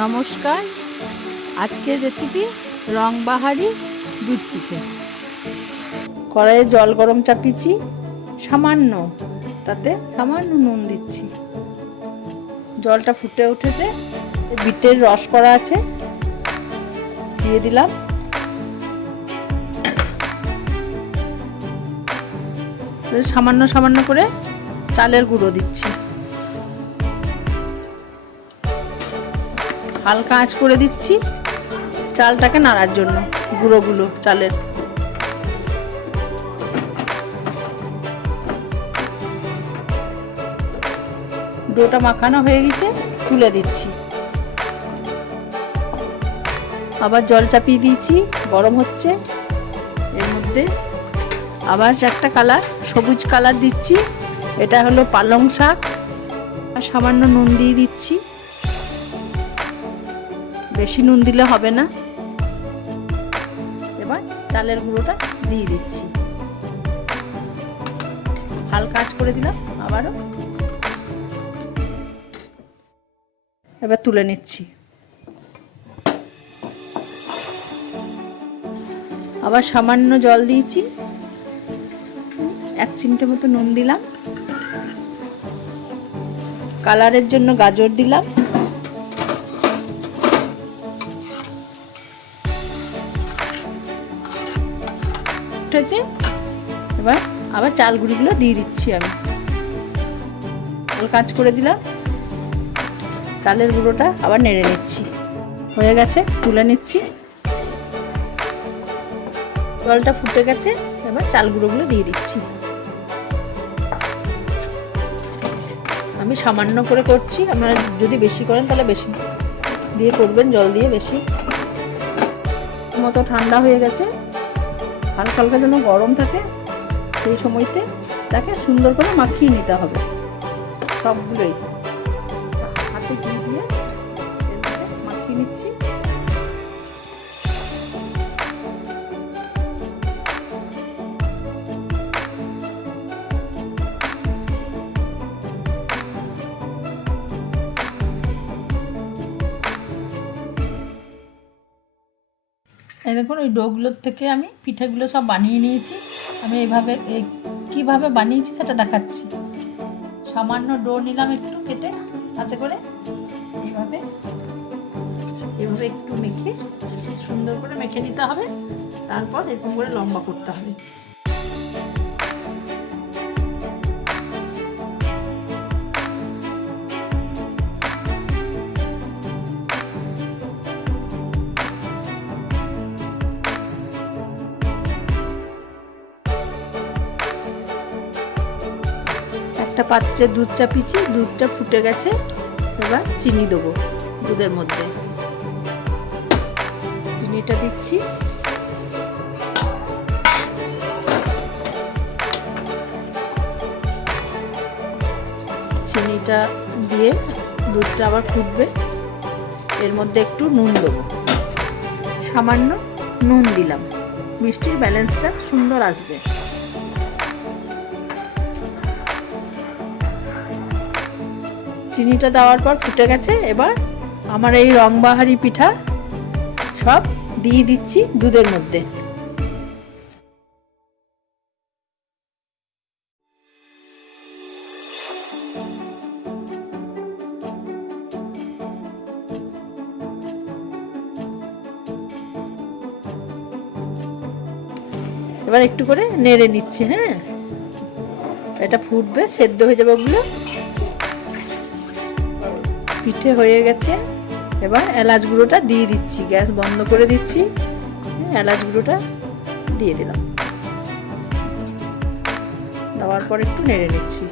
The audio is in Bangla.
নমস্কার। আজকের রেসিপি রংবাহারি দুধ পিঠে। কড়াইয়ে জল গরম চাপিয়েছি, সামান্য, তাতে সামান্য নুন দিচ্ছি। জলটা ফুটে উঠেছে, বিটের রস করা আছে, দিয়ে দিলাম। সামান্য সামান্য করে চালের গুঁড়ো দিচ্ছি। হালকা আঁচ করে দিচ্ছি চালটাকে নাড়ার জন্য, গুঁড়োগুলো চালের। ডোটা মাখানো হয়ে গেছে, তুলে দিচ্ছি। আবার জল চাপিয়ে দিয়েছি, গরম হচ্ছে। এর মধ্যে আবার একটা কালার, সবুজ কালার দিচ্ছি। এটা হলো পালং শাক। আর সামান্য নুন দিয়ে দিচ্ছি। বেশি নুন দিলে হবে না। এবার চালের গুঁড়োটা দিয়ে দিচ্ছি। হালকা কাজ করে দিলাম, আবারও। এবার তুলে নিচ্ছি। আবার সামান্য জল দিয়েছি। এক চিমটে মতো নুন দিলাম। কালারের জন্য গাজর দিলাম। উঠেছে এবার আবার চাল গুঁড়িগুলো দিয়ে দিচ্ছি আমি। কাজ করে দিলাম। চালের গুঁড়োটা আবার নেড়ে নিচ্ছি। হয়ে গেছে, তুলে নিচ্ছি। জলটা ফুটে গেছে, এবার চাল গুঁড়োগুলো দিয়ে দিচ্ছি। আমি সামান্য করে করছি, আপনারা যদি বেশি করেন তাহলে বেশি দিয়ে করবেন, জল দিয়ে বেশি। মতো ঠান্ডা হয়ে গেছে। হালকা হালকা যেন গরম থাকে, সেই সময়তে তাকে সুন্দর করে মাখিয়ে নিতে হবে। সবগুলোই। হাতে ঘি দিয়ে মাখিয়ে নিচ্ছি। এই দেখুন, ওই ডোগুলোর থেকে আমি পিঠেগুলো সব বানিয়ে নিয়েছি। আমি এইভাবে কীভাবে বানিয়েছি সেটা দেখাচ্ছি। সামান্য ডো নিলাম একটু কেটে হাতে করে এইভাবে এভাবে একটু মেখে, সুন্দর করে মেখে নিতে হবে। তারপর এরকম করে লম্বা করতে হবে। একটা পাত্রে দুধ চাপিয়েছি দুধটা ফুটে গেছে, এবার চিনি দেবো দুধের মধ্যে। চিনিটা দিচ্ছি। চিনিটা দিয়ে দুধটা আবার ফুটবে। এর মধ্যে একটু নুন দেবো। সামান্য নুন দিলাম। মিষ্টির ব্যালেন্সটা সুন্দর আসবে। চিনিটা দেওয়ার পর ফুটে গেছে। এবার আমার এই রংবাহারি পিঠা সব দিয়ে দিচ্ছি দুধের মধ্যে। এবার একটু করে নেড়ে নিচ্ছি হ্যাঁ? এটা ফুটবে, সেদ্ধ হয়ে যাবে ওগুলো। পিঠে হয়ে গেছে। এবার এলাচ গুঁড়োটা দিয়ে দিচ্ছি, গ্যাস বন্ধ করে দিচ্ছি। এলাচ গুঁড়োটা দিয়ে দিলাম। দেওয়ার পর একটু নেড়ে নিচ্ছি।